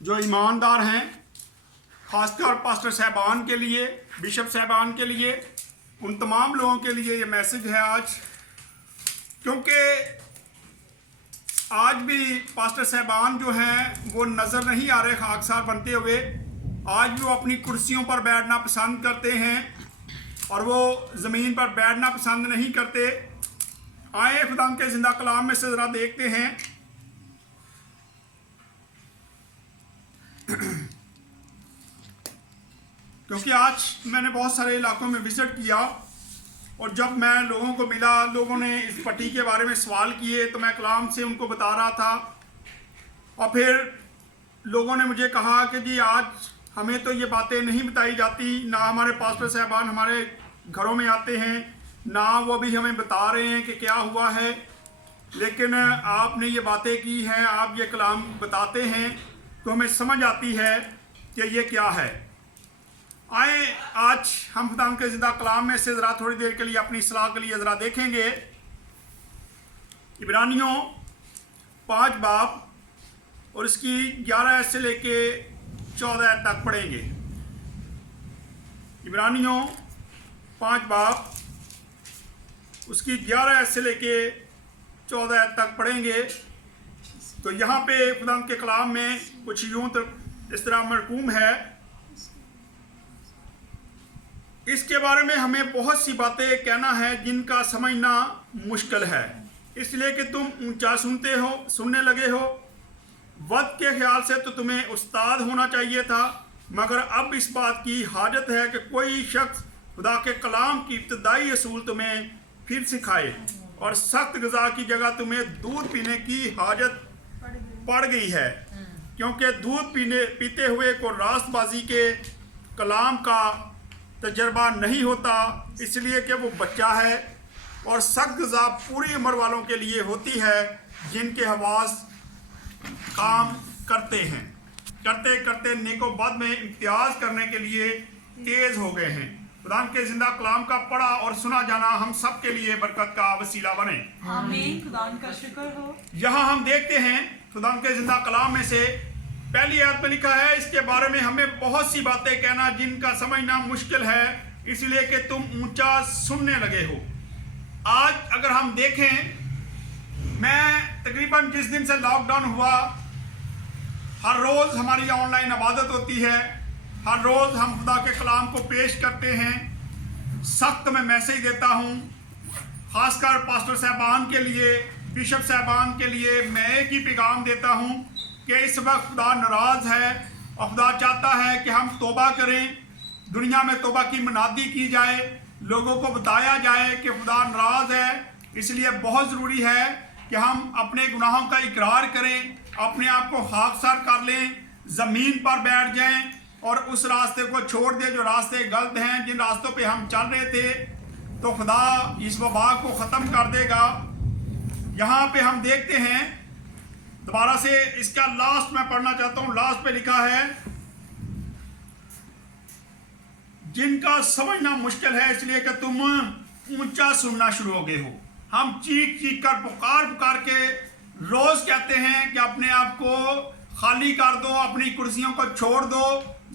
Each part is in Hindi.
जो ईमानदार हैं, ख़ासकर पास्टर साहबान के लिए, बिशप साहबान के लिए, उन तमाम लोगों के लिए ये मैसेज है आज, क्योंकि आज भी पास्टर साहबान जो हैं वो नज़र नहीं आ रहे खाकसार बनते हुए। आज भी वो अपनी कुर्सियों पर बैठना पसंद करते हैं और वो ज़मीन पर बैठना पसंद नहीं करते। आए खुदा के ज़िंदा कलाम में से ज़रा देखते हैं। क्योंकि आज मैंने बहुत सारे इलाकों में विज़िट किया और जब मैं लोगों को मिला, लोगों ने इस पट्टी के बारे में सवाल किए तो मैं कलाम से उनको बता रहा था। और फिर लोगों ने मुझे कहा कि जी आज हमें तो ये बातें नहीं बताई जाती, ना हमारे पास्टर साहबान हमारे घरों में आते हैं, ना वो भी हमें बता रहे हैं कि क्या हुआ है, लेकिन आपने ये बातें की हैं, आप ये कलाम बताते हैं तो हमें समझ आती है कि ये क्या है। आए आज हम खुदा के ज़िंदा कलाम में से ज़रा थोड़ी देर के लिए अपनी सलाह के लिए ज़रा देखेंगे। इब्रानियों 5 बाब और इसकी 11 से लेके 14 तक पढ़ेंगे। इब्रानियों 5 बाब उसकी 11 से लेके 14 तक पढ़ेंगे। तो यहाँ पे खुदा के कलाम में कुछ यूँ तो इस तरह मरकूम है। इसके बारे में हमें बहुत सी बातें कहना है जिनका समझना मुश्किल है, इसलिए कि तुम ऊंचा सुनने लगे हो। वक्त के ख्याल से तो तुम्हें उस्ताद होना चाहिए था, मगर अब इस बात की हाजत है कि कोई शख्स खुदा के कलाम की इब्तदाई असूल तुम्हें फिर सिखाए, और सख्त ग़िज़ा की जगह तुम्हें दूध पीने की हाजत पड़ गई है, क्योंकि दूध पीते हुए को रास्तबाजी के कलाम का तजर्बा नहीं होता, इसलिए कि वो बच्चा है। और सख्त ग़िज़ा पूरी उम्र वालों के लिए होती है, जिनके हवास काम करते हैं, करते करते नेको बद में इम्तियाज़ करने के लिए तेज़ हो गए हैं। खुदा के ज़िंदा कलाम का पढ़ा और सुना जाना हम सब के लिए बरकत का वसीला बने। आमीन। खुदा का शुक्र हो। यहाँ हम देखते हैं खुदा के ज़िंदा कलाम में से पहली आयत में लिखा है, इसके बारे में हमें बहुत सी बातें कहना जिनका समझना मुश्किल है, इसलिए कि तुम ऊंचा सुनने लगे हो। आज अगर हम देखें, मैं तकरीबन जिस दिन से लॉकडाउन हुआ, हर रोज़ हमारी ऑनलाइन इबादत होती है, हर रोज़ हम खुदा के कलाम को पेश करते हैं। सख्त मैं मैसेज देता हूँ, ख़ासकर पास्टर साहबान के लिए, बिशप साहबान के लिए मैं एक ही पैगाम देता हूँ कि इस वक्त खुदा नाराज़ है और खुदा चाहता है कि हम तौबा करें। दुनिया में तौबा की मुनादी की जाए, लोगों को बताया जाए कि खुदा नाराज़ है। इसलिए बहुत ज़रूरी है कि हम अपने गुनाहों का इकरार करें, अपने आप को खाकसार कर लें, ज़मीन पर बैठ जाएं और उस रास्ते को छोड़ दें जो रास्ते गलत हैं, जिन रास्तों पे हम चल रहे थे। तो खुदा इस वबा को ख़त्म कर देगा। यहाँ पे हम देखते हैं दोबारा से, इसका लास्ट मैं पढ़ना चाहता हूँ। लास्ट पे लिखा है, जिनका समझना मुश्किल है, इसलिए कि तुम ऊंचा सुनना शुरू हो गए हो। हम चीख चीख कर पुकार पुकार के रोज कहते हैं कि अपने आप को खाली कर दो, अपनी कुर्सियों को छोड़ दो,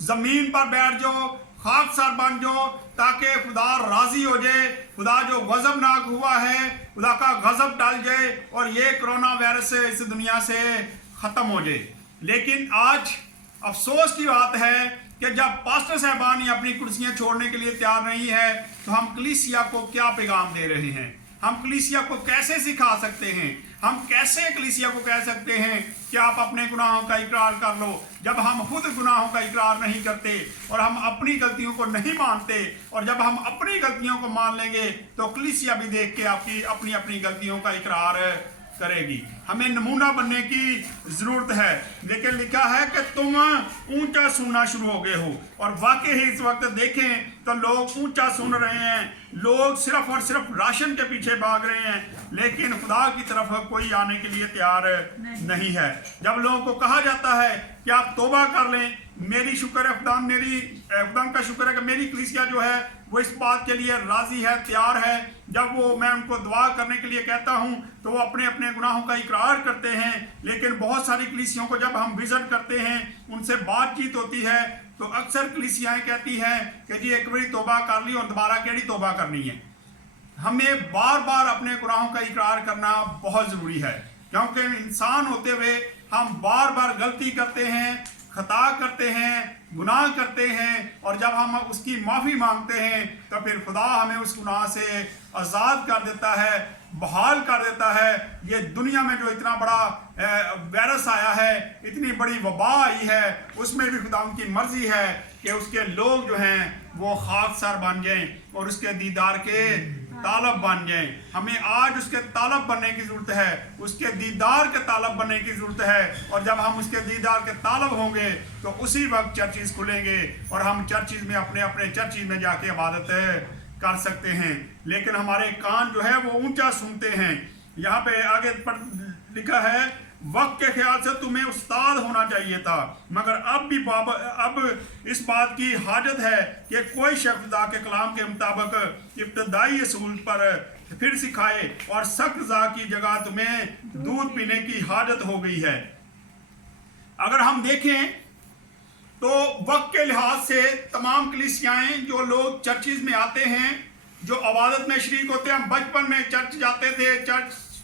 जमीन पर बैठ जाओ, खाकसार बन जाओ, ताकि खुदा राजी हो जाए। खुदा जो गजबनाक हुआ है, खुदा का गजब टल जाए और ये कोरोना वायरस इस दुनिया से ख़त्म हो जाए। लेकिन आज अफसोस की बात है कि जब पास्टर साहबान ही अपनी कुर्सियां छोड़ने के लिए तैयार नहीं है, तो हम कलीसिया को क्या पैगाम दे रहे हैं? हम कलीसिया को कैसे सिखा सकते हैं? हम कैसे कलीसिया को कह सकते हैं कि आप अपने गुनाहों का इकरार कर लो, जब हम खुद गुनाहों का इकरार नहीं करते और हम अपनी गलतियों को नहीं मानते। और जब हम अपनी गलतियों को मान लेंगे तो कलीसिया भी देख के आपकी अपनी अपनी गलतियों का इकरार करेगी। हमें नमूना बनने की ज़रूरत है। लेकिन लिखा है कि तुम ऊंचा सुनना शुरू हो गए हो, और वाकई ही इस वक्त देखें तो लोग ऊंचा सुन रहे हैं। लोग सिर्फ और सिर्फ राशन के पीछे भाग रहे हैं, लेकिन खुदा की तरफ कोई आने के लिए तैयार नहीं है। जब लोगों को कहा जाता है कि आप तौबा कर लें, मेरी शुक्र है खुदा, मेरी खुदा का शुक्र है कि मेरी कलीसिया जो है वो इस बात के लिए राजी है, तैयार है। जब वो मैं उनको दुआ करने के लिए कहता हूँ तो वो अपने अपने गुनाहों का इकरार करते हैं। लेकिन बहुत सारी कलीसियों को जब हम विजिट करते हैं, उनसे बातचीत होती है, तो अक्सर कलीसियाएं कहती हैं कि जी एक बारी तौबा कर ली और दोबारा केड़ी तौबा करनी है। हमें बार बार अपने गुनाहों का इकरार करना बहुत ज़रूरी है, क्योंकि इंसान होते हुए हम बार बार गलती करते हैं, खता करते हैं, गुनाह करते हैं, और जब हम उसकी माफ़ी मांगते हैं तो फिर खुदा हमें उस गुनाह से आज़ाद कर देता है, बहाल कर देता है। ये दुनिया में जो इतना बड़ा वायरस आया है, इतनी बड़ी वबा आई है, उसमें भी खुदा उनकी मर्जी है कि उसके लोग जो हैं वो खाकसार बन जाएं और उसके दीदार के तालब बन जाएं। हमें आज उसके तालब बनने की ज़रूरत है, उसके दीदार के तालब बनने की ज़रूरत है। और जब हम उसके दीदार के तालब होंगे तो उसी वक्त चर्चिज़ खुलेंगे और हम चर्चिज़ में अपने अपने चर्चिज़ में जाके इबादत कर सकते हैं। लेकिन हमारे कान जो है वो ऊंचा सुनते हैं। यहाँ पे आगे पर लिखा है, वक्त के ख्याल से तुम्हें उस्ताद होना चाहिए था, मगर अब इस बात की हाजत है कि कोई शख्स खुदा के कलाम के मुताबिक इब्तदाई असूल पर फिर सिखाए, और सख्त ज़ा की जगह तुम्हें दूध पीने की हाजत हो गई है। अगर हम देखें तो वक्त के लिहाज से तमाम कलीसियाएं, जो लोग चर्चिज़ में आते हैं, जो इबादत में शरीक होते हैं, हम बचपन में चर्च जाते थे,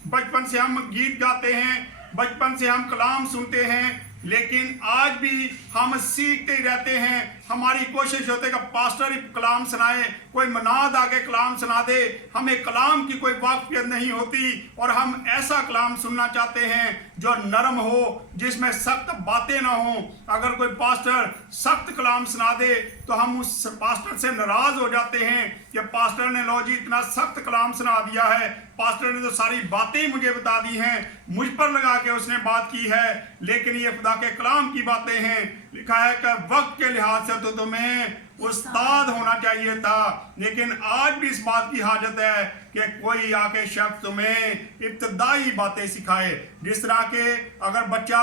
बचपन से हम गीत गाते हैं, बचपन से हम कलाम सुनते हैं, लेकिन आज भी हम सीखते ही रहते हैं। हमारी कोशिश होती है कि पास्टर ही कलाम सुनाए, कोई मनाद आगे कलाम सुना दे। हमें कलाम की कोई वाकफियत नहीं होती और हम ऐसा कलाम सुनना चाहते हैं जो नरम हो, जिसमें सख्त बातें ना हो। अगर कोई पास्टर सख्त कलाम सुना दे तो हम उस पास्टर से नाराज हो जाते हैं कि पास्टर ने लो जी इतना सख्त कलाम सुना दिया है, पास्टर ने तो सारी बातें मुझे बता दी हैं, मुझ पर लगा के उसने बात की है, लेकिन ये खुदा के कलाम की बातें हैं। लिखा है कि वक्त के लिहाज से तो तुम्हें उस्ताद होना चाहिए था, लेकिन आज भी इस बात की हाजत है कि कोई आके शख्स तुम्हें इब्तदाई बातें सिखाए। जिस तरह के अगर बच्चा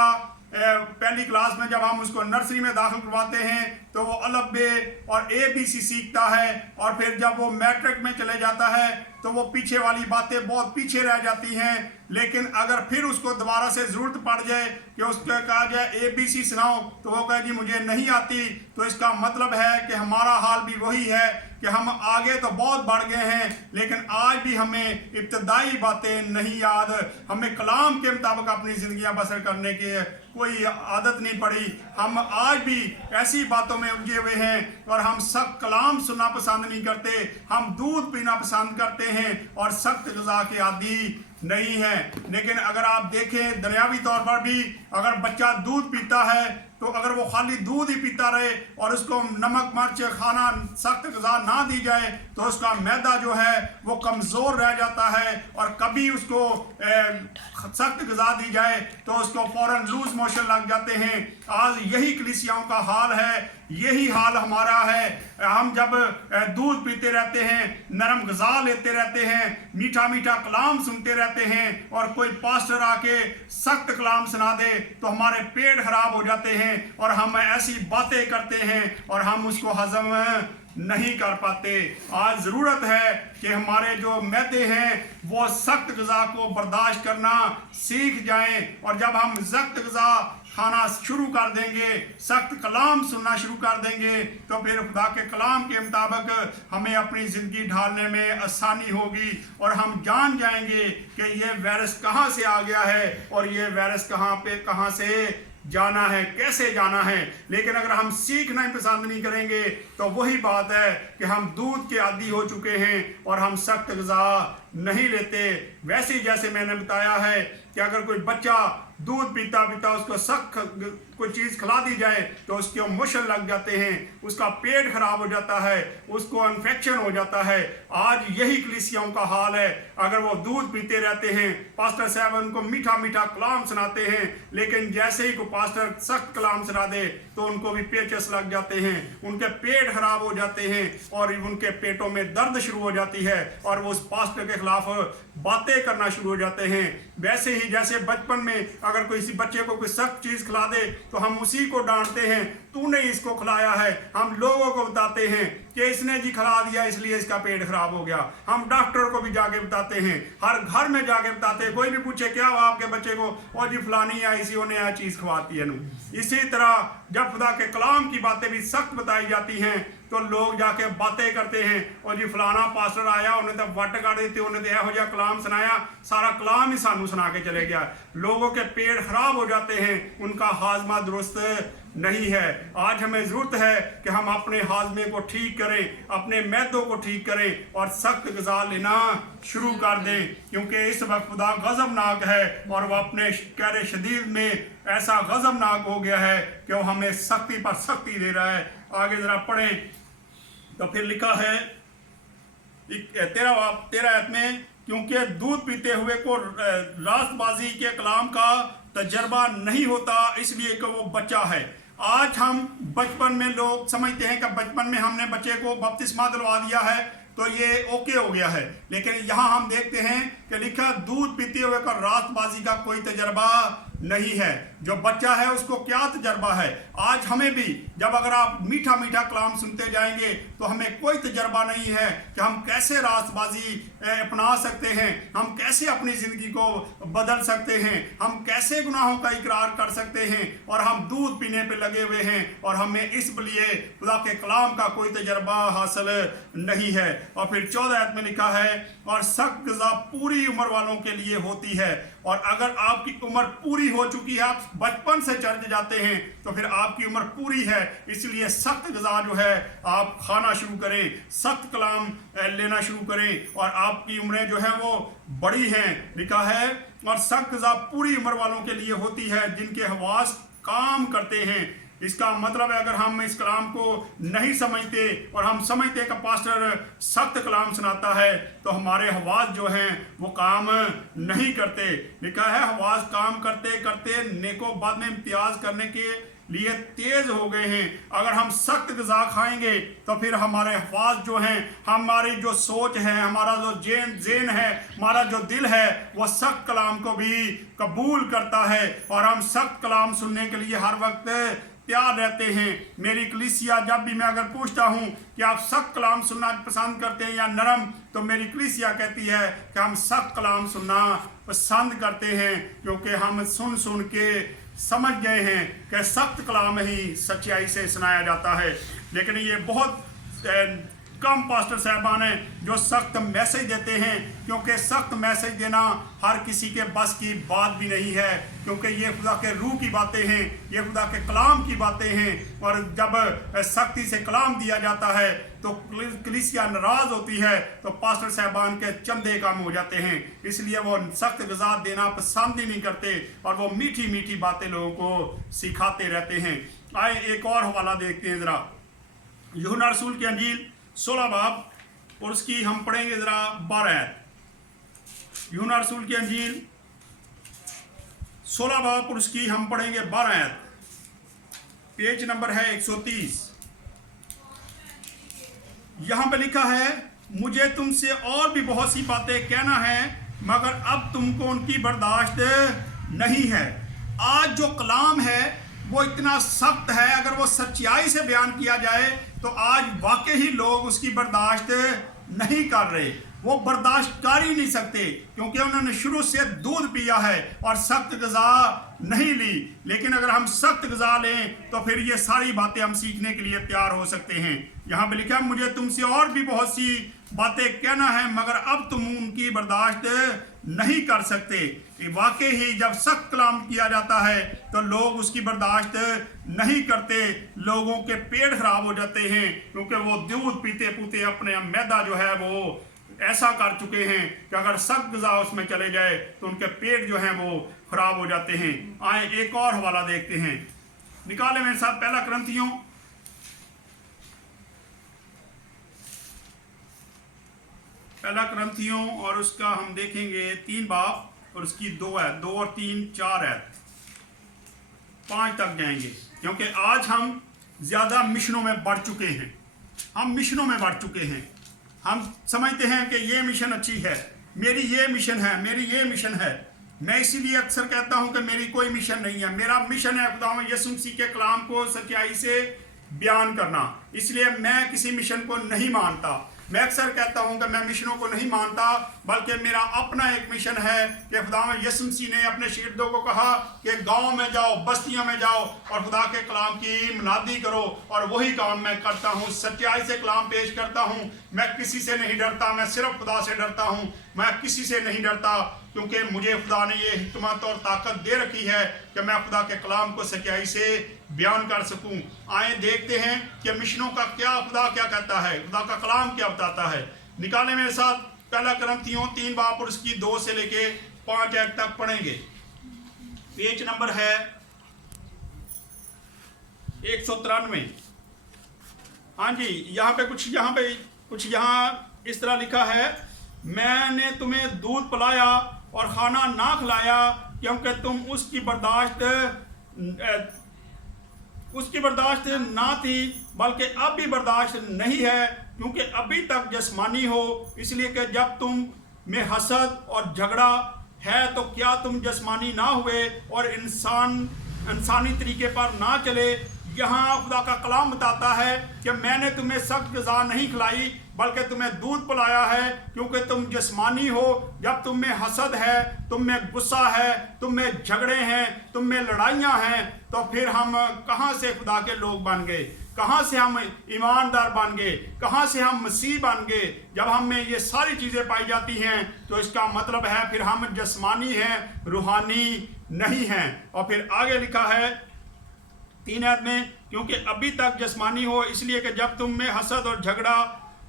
पहली क्लास में जब हम उसको नर्सरी में दाखिल करवाते हैं तो वो अलफ बे और ABC सीखता है, और फिर जब वो मैट्रिक में चले जाता है तो वो पीछे वाली बातें बहुत पीछे रह जाती हैं। लेकिन अगर फिर उसको दोबारा से ज़रूरत पड़ जाए कि उसको कहा जाए ABC सुनाओ, तो वो कहे जी मुझे नहीं आती, तो इसका मतलब है कि हमारा हाल भी वही है कि हम आगे तो बहुत बढ़ गए हैं, लेकिन आज भी हमें इब्तदाई बातें नहीं याद, हमें कलाम के मुताबिक अपनी ज़िंदगियां बसर करने की कोई आदत नहीं पड़ी। हम आज भी ऐसी बातों में उलझे हुए हैं और हम सख्त कलाम सुनना पसंद नहीं करते, हम दूध पीना पसंद करते हैं और सख्त ग़िज़ा के आदी नहीं है। लेकिन अगर आप देखें दुनियावी तौर पर भी, अगर बच्चा दूध पीता है तो अगर वो खाली दूध ही पीता रहे और उसको नमक मिर्च खाना सख्त ग़िज़ा ना दी जाए तो उसका मैदा जो है वो कमज़ोर रह जाता है, और कभी उसको सख्त ग़िज़ा दी जाए तो उसको फ़ौरन लूज मोशन लग जाते हैं। आज यही कलीसियाओं का हाल है, यही हाल हमारा है। हम जब दूध पीते रहते हैं, नरम ग़िज़ा लेते रहते हैं, मीठा मीठा कलाम सुनते रहते हैं, और कोई पास्टर आके सख्त कलाम सुना दे तो हमारे पेट खराब हो जाते हैं और हम ऐसी बातें करते हैं और हम उसको हजम नहीं कर पाते। आज ज़रूरत है कि हमारे जो मैदे हैं वो सख्त ग़िज़ा को बर्दाश्त करना सीख जाएं, और जब हम सख्त ग़िज़ा खाना शुरू कर देंगे, सख्त कलाम सुनना शुरू कर देंगे, तो फिर खुदा के कलाम के मुताबिक हमें अपनी ज़िंदगी ढालने में आसानी होगी, और हम जान जाएंगे कि ये वायरस कहाँ से आ गया है और ये वायरस कहाँ से जाना है, कैसे जाना है। लेकिन अगर हम सीखना ही पसंद नहीं करेंगे तो वही बात है कि हम दूध के आदी हो चुके हैं और हम सख्त ग़िज़ा नहीं लेते। वैसे ही जैसे मैंने बताया है कि अगर कोई बच्चा दूध पीता पीता उसको सख्त कोई चीज़ खिला दी जाए तो उसके मुश्किल लग जाते हैं, उसका पेट खराब हो जाता है, उसको इन्फेक्शन हो जाता है। आज यही कलीसियाओं का हाल है। अगर वो दूध पीते रहते हैं, पास्टर साहब उनको मीठा मीठा कलाम सुनाते हैं, लेकिन जैसे ही कोई पास्टर सख्त कलाम सुना दे तो उनको भी पेचस लग जाते हैं, उनके पेट खराब हो जाते हैं और उनके पेटों में दर्द शुरू हो जाती है और वो उस पास्टर के खिलाफ बातें करना शुरू हो जाते हैं। वैसे ही जैसे बचपन में अगर किसी बच्चे को कोई सख्त चीज़ खिला दे तो हम उसी को डांटते हैं, तूने इसको खिलाया है। हम लोगों को बताते हैं कि इसने जी खिला दिया इसलिए इसका पेट खराब हो गया। हम डॉक्टर को भी जाके बताते हैं, हर घर में जाके बताते हैं। कोई भी पूछे क्या हुआ आपके बच्चे को, और जी फलानी आई सी उन्हें यह चीज़ खवाती है। इसी तरह जब खुदा के कलाम की बातें भी सख्त बताई जाती हैं तो लोग जाके बातें करते हैं, और जी फलाना पास्टर आया उन्हें तो वट कर दी थी, उन्हें तो यहो जिहा कलाम सुनाया, सारा कलाम ही सानू सुना के चले गया। लोगों के पेट खराब हो जाते हैं, उनका हाजमा दुरुस्त नहीं है। आज हमें ज़रूरत है कि हम अपने हाजमे को ठीक करें, अपने मैदों को ठीक करें और सख्त ग़िज़ा लेना शुरू कर दें, क्योंकि इस वक्त खुदा गज़बनाक है और वह अपने कहर शदीद में ऐसा गज़बनाक हो गया है कि वो हमें सख्ती पर सख्ती दे रहा है। आगे ज़रा पढ़ें तो फिर लिखा है 13 आयत में, क्योंकि दूध पीते हुए को रास्तबाजी के कलाम का तजर्बा नहीं होता, इसलिए कि वो बच्चा है। आज हम बचपन में लोग समझते हैं कि बचपन में हमने बच्चे को बपतिस्मा दिलवा दिया है तो ये ओके हो गया है, लेकिन यहाँ हम देखते हैं कि लिखा दूध पीते हुए का रास्तबाजी का कोई तजर्बा नहीं है। जो बच्चा है उसको क्या तजर्बा है। आज हमें भी जब अगर आप मीठा मीठा कलाम सुनते जाएंगे तो हमें कोई तजर्बा नहीं है कि हम कैसे रास्तबाजी अपना सकते हैं, हम कैसे अपनी ज़िंदगी को बदल सकते हैं, हम कैसे गुनाहों का इकरार कर सकते हैं, और हम दूध पीने पे लगे हुए हैं और हमें इसलिए खुदा के कलाम का कोई तजर्बा हासिल नहीं है। और फिर 14 आयत में लिखा है, और सख्त ग़िज़ा पूरी उम्र वालों के लिए होती है। और अगर आपकी उम्र पूरी हो चुकी है, आप बचपन से चर्च जाते हैं, तो फिर आपकी उम्र पूरी है, इसलिए सख्त ग़िज़ा जो है आप खाना शुरू करें, सख्त कलाम लेना शुरू करें, और आपकी उम्रें जो है वो बड़ी हैं। लिखा है, और सख्त ग़िज़ा पूरी उम्र वालों के लिए होती है जिनके हवास काम करते हैं। इसका मतलब है अगर हम इस कलाम को नहीं समझते और हम समझते कि पास्टर सख्त कलाम सुनाता है तो हमारे हवास जो हैं वो काम नहीं करते। लिखा है, हवास काम करते करते नेको बद में इम्तियाज करने के लिए तेज हो गए हैं। अगर हम सख्त ग़िज़ा खाएंगे तो फिर हमारे हवास जो हैं, हमारी जो सोच है, हमारा जो जेन है, हमारा जो दिल है, वो सख्त कलाम को भी कबूल करता है और हम सख्त कलाम सुनने के लिए हर वक्त तैयार रहते हैं। मेरी कलीसिया जब भी मैं अगर पूछता हूँ कि आप सख्त कलाम सुनना पसंद करते हैं या नरम, तो मेरी कलीसिया कहती है कि हम सख्त कलाम सुनना पसंद करते हैं, क्योंकि हम सुन सुन के समझ गए हैं कि सख्त कलाम ही सच्चाई से सुनाया जाता है। लेकिन ये बहुत कम पास्टर साहबान हैं जो सख्त मैसेज देते हैं, क्योंकि सख्त मैसेज देना हर किसी के बस की बात भी नहीं है, क्योंकि ये खुदा के रूह की बातें हैं, ये खुदा के कलाम की बातें हैं। और जब सख्ती से कलाम दिया जाता है तो कलीसिया नाराज़ होती है, तो पास्टर साहबान के चंदे कम हो जाते हैं, इसलिए वो सख्त ग़िज़ा देना पसंद ही नहीं करते और वो मीठी मीठी बातें लोगों को सिखाते रहते हैं। आए एक और हवाला देखते हैं ज़रा, यूहन्ना रसूल की अंजील 16 बाब और उसकी हम पढ़ेंगे ज़रा 12 आयत। यूहन्ना रसूल की अंजील 16 बाब और उसकी हम पढ़ेंगे 12 आयत। पेज नंबर है 130। यहाँ पे लिखा है, मुझे तुमसे और भी बहुत सी बातें कहना है मगर अब तुमको उनकी बर्दाश्त नहीं है। आज जो कलाम है वो इतना सख्त है, अगर वो सच्चाई से बयान किया जाए तो आज वाकई ही लोग उसकी बर्दाश्त नहीं कर रहे, वो बर्दाश्त कर ही नहीं सकते, क्योंकि उन्होंने शुरू से दूध पिया है और सख्त ग़िज़ा नहीं ली। लेकिन अगर हम सख्त ग़िज़ा लें तो फिर ये सारी बातें हम सीखने के लिए तैयार हो सकते हैं। यहाँ पे लिखा है, मुझे तुमसे और भी बहुत सी बातें कहना है मगर अब तुम उनकी बर्दाश्त नहीं कर सकते। वाकई ही जब सख्त कलाम किया जाता है तो लोग उसकी बर्दाश्त नहीं करते, लोगों के पेट खराब हो जाते हैं, क्योंकि वो दूध पीते पीते अपने मैदा जो है वो ऐसा कर चुके हैं कि अगर सख्त ग़िज़ा उसमें चले जाए तो उनके पेट जो हैं वो खराब हो जाते हैं। आए एक और हवाला देखते हैं, निकाले मेरे साथ पहला क्रंथियों और उसका हम देखेंगे 3 बाब और उसकी 2 और 3 4 5 तक जाएंगे, क्योंकि आज हम ज़्यादा मिशनों में बढ़ चुके हैं। हम समझते हैं कि ये मिशन अच्छी है, मेरी ये मिशन है। मैं इसीलिए अक्सर कहता हूं कि मेरी कोई मिशन नहीं है। मेरा मिशन है खुदा यीशु मसीह के कलाम को सच्चाई से बयान करना। इसलिए मैं किसी मिशन को नहीं मानता। मैं अक्सर कहता हूं कि मैं मिशनों को नहीं मानता, बल्कि मेरा अपना एक मिशन है कि खुदावंद यीशु मसीह ने अपने शागिर्दों को कहा कि गांव में जाओ, बस्तियों में जाओ और खुदा के कलाम की मुनादी करो, और वही काम मैं करता हूं। सच्चाई से कलाम पेश करता हूं। मैं किसी से नहीं डरता, मैं सिर्फ खुदा से डरता हूं। मैं किसी से नहीं डरता, क्योंकि मुझे खुदा ने ये हिकमत और ताकत दे रखी है कि मैं खुदा के कलाम को सच्चाई से बयान कर सकूं। आए देखते हैं कि मिशनों का खुदा क्या कहता है, खुदा का कलाम क्या बताता है। निकाले मेरे साथ पहला कुरिन्थियों 3 बाब और उसकी 2 से लेके 5 आयत तक पढ़ेंगे। पेज नंबर है 193। हाँ जी, यहाँ पे कुछ इस तरह लिखा है, मैंने तुम्हें दूध पिलाया और खाना ना खिलाया, क्योंकि तुम उसकी बर्दाश्त ना थी, बल्कि अब भी बर्दाश्त नहीं है, क्योंकि अभी तक जिस्मानी हो। इसलिए कि जब तुम में हसद और झगड़ा है तो क्या तुम जिस्मानी ना हुए और इंसानी तरीके पर ना चले। यहाँ खुदा का कलाम बताता है कि मैंने तुम्हें सख्त ग़िज़ा नहीं खिलाई, बल्कि तुम्हें दूध पिलाया है, क्योंकि तुम जिस्मानी हो। जब तुम में हसद है, तुम में गुस्सा है, तुम में झगड़े हैं, तुम में लड़ाइयाँ हैं, तो फिर हम कहाँ से खुदा के लोग बन गए? कहाँ से हम ईमानदार बन गए? कहाँ से हम मसीह बन गए? जब हम में ये सारी चीज़ें पाई जाती हैं तो इसका मतलब है फिर हम जिस्मानी हैं, रूहानी नहीं हैं। और फिर आगे लिखा है 3 आयत में, क्योंकि अभी तक जिस्मानी हो, इसलिए कि जब तुम में हसद और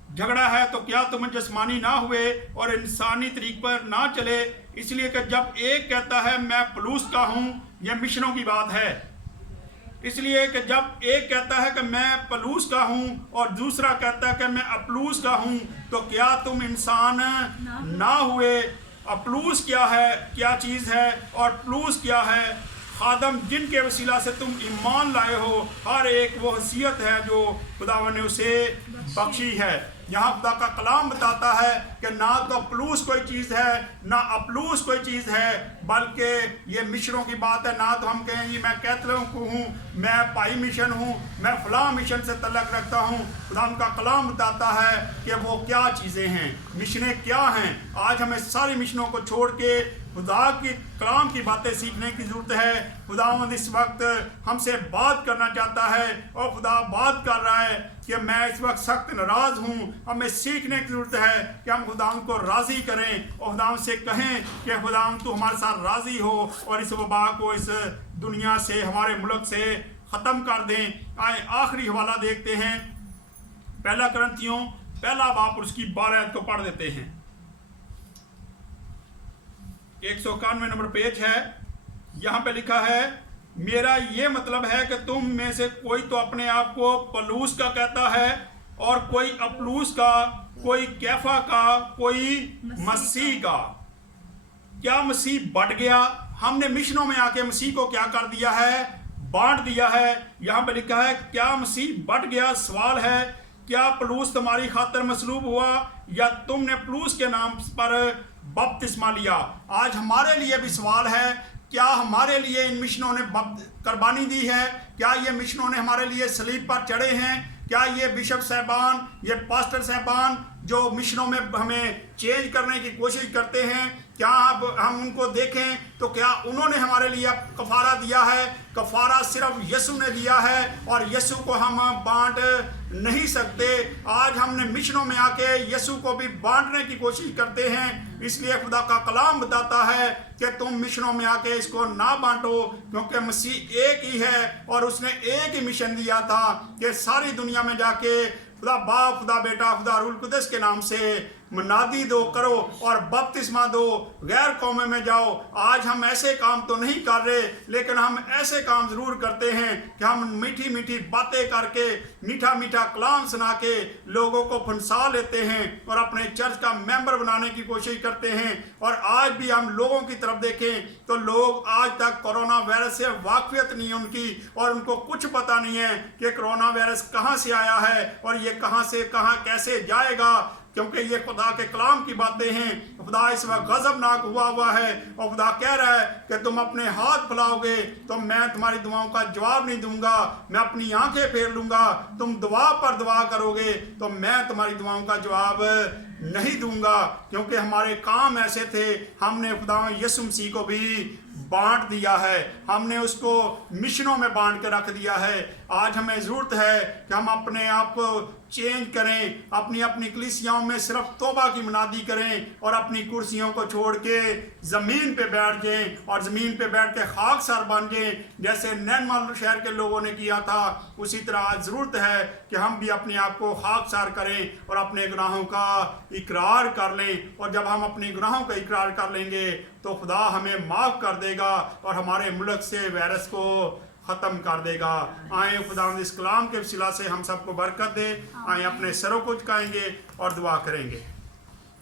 झगड़ा है तो क्या तुम जिस्मानी ना हुए और इंसानी तरीक पर ना चले। इसलिए कि जब एक कहता है मैं पलूस का हूँ, यह मिशनों की बात है। इसलिए कि जब एक कहता है कि मैं पलूस का हूँ और दूसरा कहता है कि मैं अपलूस का हूँ, तो क्या तुम इंसान ना हुए। अपलूस क्या है, क्या चीज़ है, और प्लूस क्या है? खादम, जिनके वसीला से तुम ईमान लाए हो। हर एक वो हैसियत है जो खुदावन ने उसे बख्शी है। यहाँ खुदा का कलाम बताता है कि ना तो प्लूस कोई चीज़ है, ना अपलूस कोई चीज़ है, बल्कि ये मिशनों की बात है। ना तो हम कहें जी मैं कैथलों को हूँ, मैं पाई मिशन हूँ, मैं फलां मिशन से तल्लक रखता हूँ। खुदा का कलाम बताता है कि वो क्या चीज़ें हैं, मिशनें क्या हैं। आज हमें सारी मिशनों को छोड़ के खुदा की कलाम की बातें सीखने की ज़रूरत है। खुदावंद इस वक्त हमसे बात करना चाहता है, और खुदा बात कर रहा है कि मैं इस वक्त सख्त नाराज़ हूँ। हमें सीखने की ज़रूरत है कि हम खुदावंद को राज़ी करें और खुदावंद से कहें कि खुदावंद तू हमारे साथ राज़ी हो और इस वबा को इस दुनिया से, हमारे मुल्क से ख़त्म कर दें। आए आखिरी हवाला देखते हैं, पहला कुरिन्थियों 1 बाब उसकी 12 आयत को पढ़ देते हैं। 191 नंबर पेज है। यहाँ पे लिखा है, मेरा ये मतलब है कि तुम में से कोई तो अपने आप को पलूस का कहता है, और कोई अपलूस का, कोई कैफा का, कोई मसीह का। क्या मसीह बढ़ गया? हमने मिशनों में आके मसीह को क्या कर दिया है? बांट दिया है। यहाँ पे लिखा है क्या मसीह बढ़ गया? सवाल है, क्या पलूस तुम्हारी खातिर मसलूब हुआ, या तुमने पलूस के नाम पर बपतिस्मा लिया? आज हमारे लिए भी सवाल है, क्या हमारे लिए इन मिशनों ने कुर्बानी दी है? क्या ये मिशनों ने हमारे लिए सलीब पर चढ़े हैं? क्या ये बिशप साहबान, ये पास्टर साहबान जो मिशनों में हमें चेंज करने की कोशिश करते हैं, क्या अब हम उनको देखें तो क्या उन्होंने हमारे लिए कफारा दिया है? कफारा सिर्फ यीशु ने दिया है, और यीशु को हम बांट नहीं सकते। आज हमने मिशनों में आके यीशु को भी बांटने की कोशिश करते हैं। इसलिए खुदा का कलाम बताता है कि तुम मिशनों में आके इसको ना बांटो, क्योंकि मसीह एक ही है और उसने एक ही मिशन दिया था कि सारी दुनिया में जाके खुदा बाप, खुदा बेटा, खुदा रूह कुदस के नाम से मुनादी दो करो और बपतिस्मा दो, गैर कौमे में जाओ। आज हम ऐसे काम तो नहीं कर रहे, लेकिन हम ऐसे काम ज़रूर करते हैं कि हम मीठी मीठी बातें करके, मीठा मीठा कलाम सुना के लोगों को फंसा लेते हैं और अपने चर्च का मेंबर बनाने की कोशिश करते हैं। और आज भी हम लोगों की तरफ देखें तो लोग आज तक कोरोना वायरस से वाकफियत नहीं है उनकी, और उनको कुछ पता नहीं है कि कोरोना वायरस कहाँ से आया है और ये कहाँ से कहाँ कैसे जाएगा, क्योंकि ये खुदा के कलाम की बातें हैं। खुदा इस वक्त गजबनाक हुआ है और खुदा कह रहा है कि तुम अपने हाथ फैलाओगे तो मैं तुम्हारी दुआओं का जवाब नहीं दूंगा, मैं अपनी आंखें फेर लूंगा। तुम दुआ पर दुआ करोगे तो मैं तुम्हारी दुआओं का जवाब नहीं दूंगा, क्योंकि हमारे काम ऐसे थे। हमने खुदा यीशु मसीह को भी बांट दिया है, हमने उसको मिशनों में बांट के रख दिया है। आज हमें ज़रूरत है कि हम अपने आप को चेंज करें, अपनी अपनी कलीसियाओं में सिर्फ तौबा की मुनादी करें और अपनी कुर्सियों को छोड़ के ज़मीन पे बैठ जाएं और ज़मीन पे बैठ के खाकसार बन जाएं, जैसे नैनवा शहर के लोगों ने किया था। उसी तरह आज ज़रूरत है कि हम भी अपने आप को खाकसार करें और अपने गुनाहों का इकरार कर लें। और जब हम अपने गुनाहों का इकरार कर लेंगे तो खुदा हमें माफ़ कर देगा और हमारे मुल्क से वायरस को ख़त्म कर देगा। आए खुदा इस कलाम के वसीला से हम सबको बरकत दे। आए अपने सरों को झुकाएंगे और दुआ करेंगे।